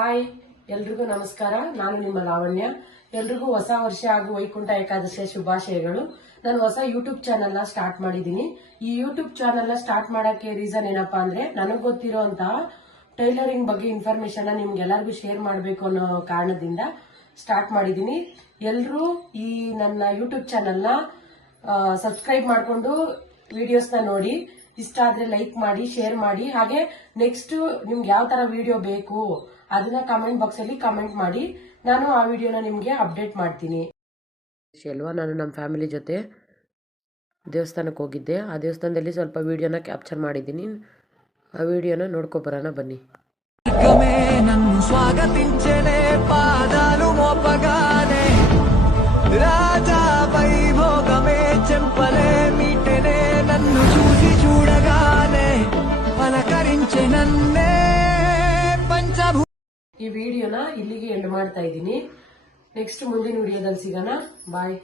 Hi ಎಲ್ರಿಗೂ ನಮಸ್ಕಾರ. ನಾನು ನಿಮ್ಮ ಲಾವಣ್ಯ. ಎಲ್ರಿಗೂ ಹೊಸ ವರ್ಷ ಹಾಗೂ ವೈಕುಂಠ ಏಕಾದಶಿಯ ಶುಭಾಶಯಗಳು. ನಾನು ಹೊಸ ಯೂಟ್ಯೂಬ್ ಚಾನೆಲ್ ನ ಸ್ಟಾರ್ಟ್ ಮಾಡಿದೀನಿ. ಈ ಯೂಟ್ಯೂಬ್ ಚಾನೆಲ್ ನ ಸ್ಟಾರ್ಟ್ ಮಾಡಕ್ಕೆ ರೀಸನ್ ಏನಪ್ಪಾ ಅಂದ್ರೆ, ನನಗ್ ಗೊತ್ತಿರುವಂತಹ ಟೈಲರಿಂಗ್ ಬಗ್ಗೆ ಇನ್ಫಾರ್ಮೇಶನ್ ನಿಮ್ಗೆಲ್ಲರಿಗೂ ಶೇರ್ ಮಾಡಬೇಕು ಅನ್ನೋ ಕಾರಣದಿಂದ ಸ್ಟಾರ್ಟ್ ಮಾಡಿದೀನಿ. ಎಲ್ರೂ ಈ ನನ್ನ ಯೂಟ್ಯೂಬ್ ಚಾನೆಲ್ ನ ಸಬ್ಸ್ಕ್ರೈಬ್ ಮಾಡ್ಕೊಂಡು ವಿಡಿಯೋಸ್ ನ ನೋಡಿ, ಇಷ್ಟ ಆದ್ರೆ ಲೈಕ್ ಮಾಡಿ, ಶೇರ್ ಮಾಡಿ. ಹಾಗೆ ನೆಕ್ಸ್ಟ್ ನಿಮ್ಗೆ ಯಾವ ತರ ವಿಡಿಯೋ ಬೇಕು ಅದನ್ನ ಕಮೆಂಟ್ ಬಾಕ್ಸ್ ಅಲ್ಲಿ ಕಮೆಂಟ್ ಮಾಡಿ. ನಾನು ಆ ವಿಡಿಯೋನ ನಿಮ್ಗೆ ಅಪ್ಡೇಟ್ ಮಾಡ್ತೀನಿ. ಅಲ್ವಾ, ನಾನು ನಮ್ಮ ಫ್ಯಾಮಿಲಿ ಜೊತೆ ದೇವಸ್ಥಾನಕ್ಕೆ ಹೋಗಿದ್ದೆ. ಆ ದೇವಸ್ಥಾನದಲ್ಲಿ ಸ್ವಲ್ಪ ವಿಡಿಯೋನ ಕ್ಯಾಪ್ಚರ್ ಮಾಡಿದ್ದೀನಿ. ಆ ವಿಡಿಯೋನ ನೋಡ್ಕೊಬರೋಣ ಬನ್ನಿ. నన్ను స్వాగతించనే పాదాలు మోపగానే రాజా వైభోగమే చెంపలే మీటనే నన్ను చూసి చూడగానే పలకరించే నన్నే పంచభూ. ಈ ವಿಡಿಯೋನ ಇಲ್ಲಿಗೆ ಎಂಡ್ ಮಾಡ್ತಾ ಇದ್ದೀನಿ. ನೆಕ್ಸ್ಟ್ ಮುಂದಿನ ವಿಡಿಯೋದಲ್ಲಿ ಸಿಗೋಣ. ಬಾಯ್.